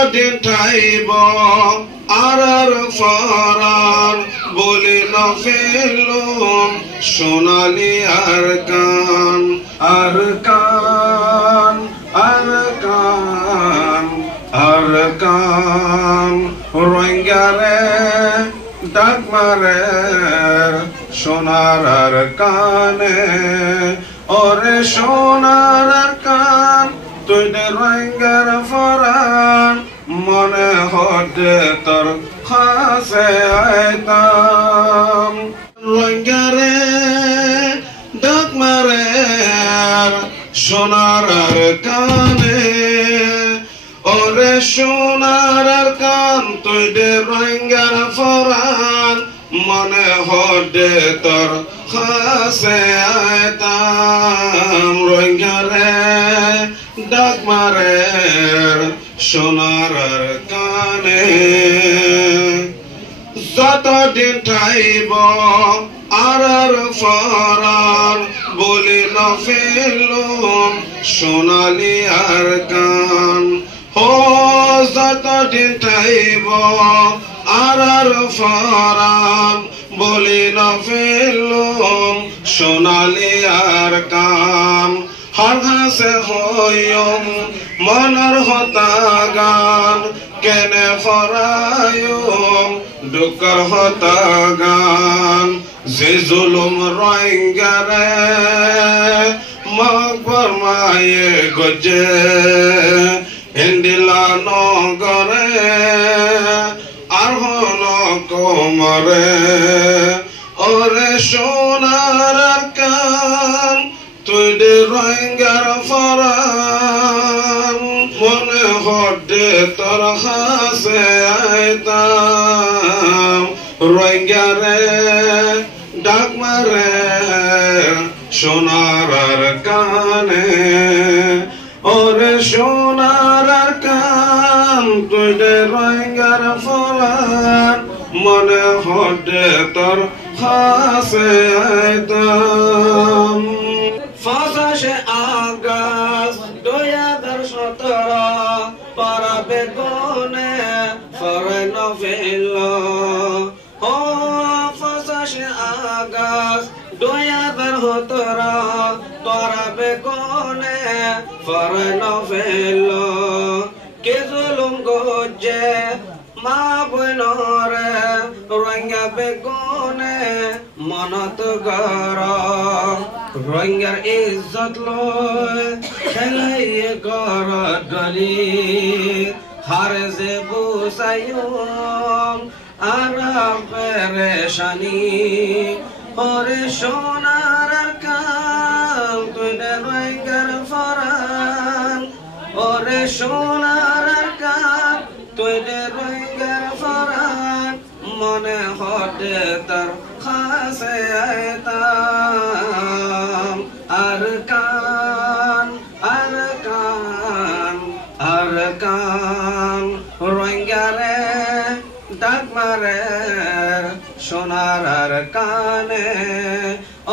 যতদিন ঠাইব আর ফরান বলি না ফেলুম সোনালি আর কান আর কান আর কান আর কান রোহিঙ্গারে ডাক মারে সোনার আর কানে ওরে সোনার আর কান তুই দে রোহিঙ্গার ফরান মনে হতে তোর খাসে আইতাম রোহিঙ্গারে ডাক মারে সোনার আর কানে ওরে সোনার আর কান তুই দে রোহিঙ্গার ফরান মনে হতে তোর খাসে আইতাম রোহিঙ্গারে ডাক মারে সোনার আর কানে যতদিন ঠাইব আর ফরান বলি না ফেলুম সোনালি আর কান ও যতদিন ঠাইব আর ফরান বলি না ফেলুম সোনালি আর কান হাসে হইম মনের হতা গান কেনে ফরায়ুম দুঃখর হতা গান যে জুলুম রোহিঙ্গারে মকবর মায়ে গজে ইন্দিলা নগরে আর হন কোমরে ওরে সোনার আর কান তুই দে রোহিঙ্গার ফরান মনে হতে তোর হাসে আইতাম রোহিঙ্গারে ডাক মারে সোনার আর কানে ওরে সোনার আর কান তুই দে রোহিঙ্গার ফরান মনে হতে তোর হাসে আইতাম 5 August 2017 para begone fare novello o 5 August 2017 para begone fare novello ke zulum goje ma buenore ranga begone manat gara রোহিঙ্গার ইজ্জত লয় খেলাই করা গলি হারে যে বুসাইম আর পেরেশানি ওরে সোনার কান তুই দে রোহিঙ্গার ফরান ওরে সোনার কান তুই দে রোহিঙ্গার ফরান মনে হতে তার খাসে আইতাম আর কান আর কান আর কান রোহিঙ্গারে ডাক মারে সোনার আর কানে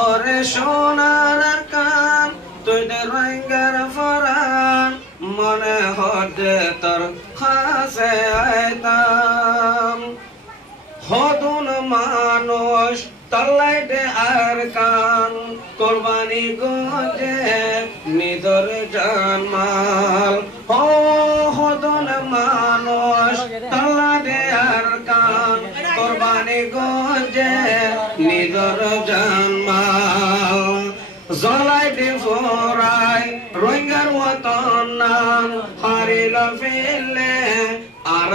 ওরে সোনার আর কান তুই দে রোহিঙ্গার ফরান মনে হতে তোর খাসে আইতাম হদুন মানুষ তল্লাইতে আর কান কোরবানি গজে নিজর জানমাল ও হদুন মানুষ তল্লাইতে আর কান কোরবানি গজে নিজর জানমাল জলাইতে ফরাই রোহিঙ্গার ওয়াতন নাম হারিল ফেলে আর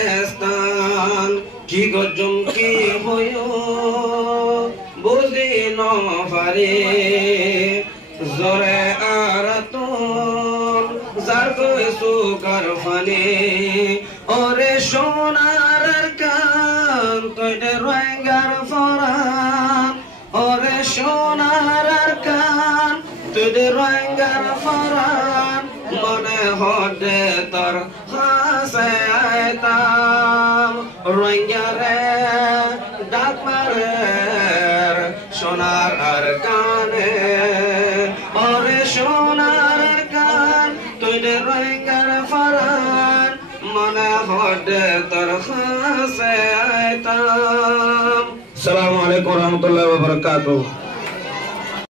এস্তান কি গজম কি হইও বুঝি নফারে জরে আরাতুন যার কই সুকার ফানে ওরে সোনার কান তুই দে রোহিঙ্গার ফরান ওরে সোনার কান তুই দে রোহিঙ্গার ফরান মনে হতে তোর হাসে আইতাম রোহিঙ্গারে ডাক মারে সোনার আর কানে ওরে সোনার কান তুই দে রোহিঙ্গার ফরান হডে তোর খাসে আইতাম। আসসালামু আলাইকুম ওয়া রাহমাতুল্লাহি ওয়া বারাকাতুহু।